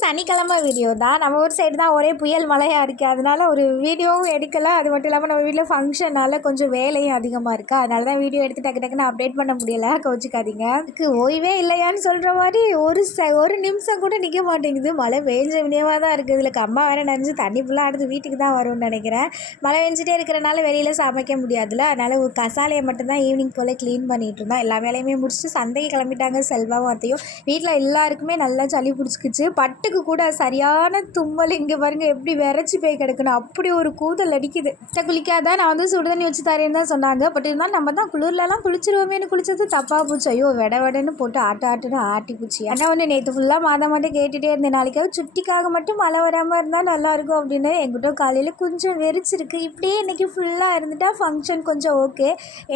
சனிக்கிழமை வீடியோ தான். நம்ம ஊர் சைடு தான் ஒரே புயல் மழையாக இருக்குது அதனால ஒரு வீடியோவும் எடுக்கலை. அது மட்டும் இல்லாமல் நம்ம வீட்டில் ஃபங்க்ஷனால் கொஞ்சம் வேலையும் அதிகமாக இருக்குது அதனால தான் வீடியோ எடுத்து டக்கு டக்குன்னு அப்டேட் பண்ண முடியலை. கோச்சிக்காதீங்க அதுக்கு ஓய்வே இல்லையான்னு சொல்கிற மாதிரி ஒரு ச ஒரு நிமிஷம் கூட நிற்க மாட்டேங்குது. மழை பெஞ்ச வினியமாக தான் இருக்குது இதில் கம்மா வேறு நனைஞ்சு தண்ணி ஃபுல்லாக அடுத்து வீட்டுக்கு தான் வரும்னு நினைக்கிறேன். மழை பெஞ்சிட்டே இருக்கிறனால வெளியில் சமைக்க முடியாதுல்ல. அதனால் ஒரு கசாலையை மட்டும்தான் ஈவினிங் போல் க்ளீன் பண்ணிட்டு இருந்தோம். எல்லா வேலையுமே முடிச்சுட்டு சந்தைக்கு கிளம்பிட்டாங்க செல்வாவும் அத்தையும். வீட்டில் எல்லாருக்குமே நல்லா சளி பிடிச்சிக்கிச்சு. பட்டுக்கு கூட சரியான தும்மல் இங்கே பாருங்க எப்படி விரைச்சி போய் கிடக்கணும் அப்படி ஒரு கூதல் அடிக்குது. குளிக்காத? நான் வந்து சுடுதண்ணி வச்சு தரேன்னு தான் சொன்னாங்க. பட் இருந்தாலும் நம்ம தான் குளிர்லலாம் குளிச்சிருவோமேனு குளிச்சது தப்பாக போச்சு. ஐயோ விட விடன்னு போட்டு ஆட்ட ஆட்டுன்னு ஆட்டி போச்சு ஆனால் வந்து நேற்று ஃபுல்லாக மாதம் மட்டும் கேட்டுகிட்டே இருந்தேன். நாளைக்காவது சுட்டிக்காக மட்டும் மழை வராமல் இருந்தால் நல்லாயிருக்கும் அப்படின்னு. எங்கிட்ட காலையில் கொஞ்சம் வெறிச்சிருக்கு. இப்படியே இன்றைக்கி ஃபுல்லாக இருந்துட்டால் ஃபங்க்ஷன் கொஞ்சம் ஓகே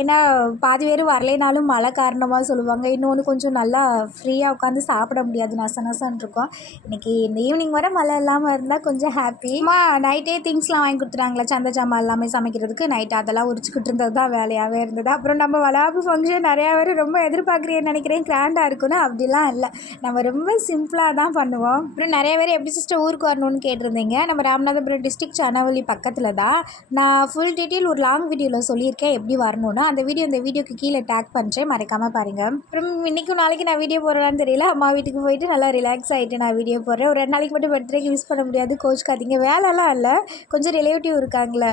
ஏன்னா பாதி பேர் வரலைனாலும் மழை காரணமாக சொல்லுவாங்க. இன்னொன்று கொஞ்சம் நல்லா ஃப்ரீயாக உட்காந்து சாப்பிட முடியாது. நச நசன்னு இருக்கும். இன்னைக்கு இந்த ஈவினிங் வர மழை இல்லாமல் இருந்தால் கொஞ்சம் ஹாப்பி அம்மா நைட்டே திங்ஸ்லாம் வாங்கி கொடுத்துட்டாங்களா சந்த ஜாமான் எல்லாமே சமைக்கிறதுக்கு. நைட் அதெல்லாம் உரிச்சுக்கிட்டு இருந்தது தான் வேலையாகவே இருந்தது. அப்புறம் நம்ம வளாப்பு ஃபங்க்ஷன் நிறையா பேர் ரொம்ப எதிர்பார்க்குறேன்னு நினைக்கிறேன் கிராண்டாக இருக்குன்னு அப்படிலாம் இல்லை. நம்ம ரொம்ப சிம்பிளாக தான் பண்ணுவோம். அப்புறம் நிறைய பேர் எப்படி சிஸ்டர் ஊருக்கு வரணும்னு கேட்டிருந்தீங்க. நம்ம ராமநாதபுரம் டிஸ்ட்ரிக்ட் சனவழி பக்கத்தில் தான் நான் ஃபுல் டீட்டெயில் ஒரு லாங் வீடியோவில் சொல்லியிருக்கேன் எப்படி வரணும்னு. அந்த வீடியோ இந்த வீடியோக்கு கீழே டேக் பண்ணுறேன் மறக்காமல் பாருங்கள் அப்புறம் இன்றைக்கும் நாளைக்கு நான் வீடியோ போடுறேன்னு தெரியல. அம்மா வீட்டுக்கு போயிட்டு நல்லா ரிலாக்ஸ் ஆகிட்டு நான் வீடியோ போடுறேன் ஒரு ரெண்டு நாளைக்கு மட்டும் பர்த்டேக்கு யூஸ் பண்ண முடியாது. கோச்சுக்காதீங்க. வேலைலாம் இல்லை. கொஞ்சம் ரிலேட்டிவ் இருக்காங்களே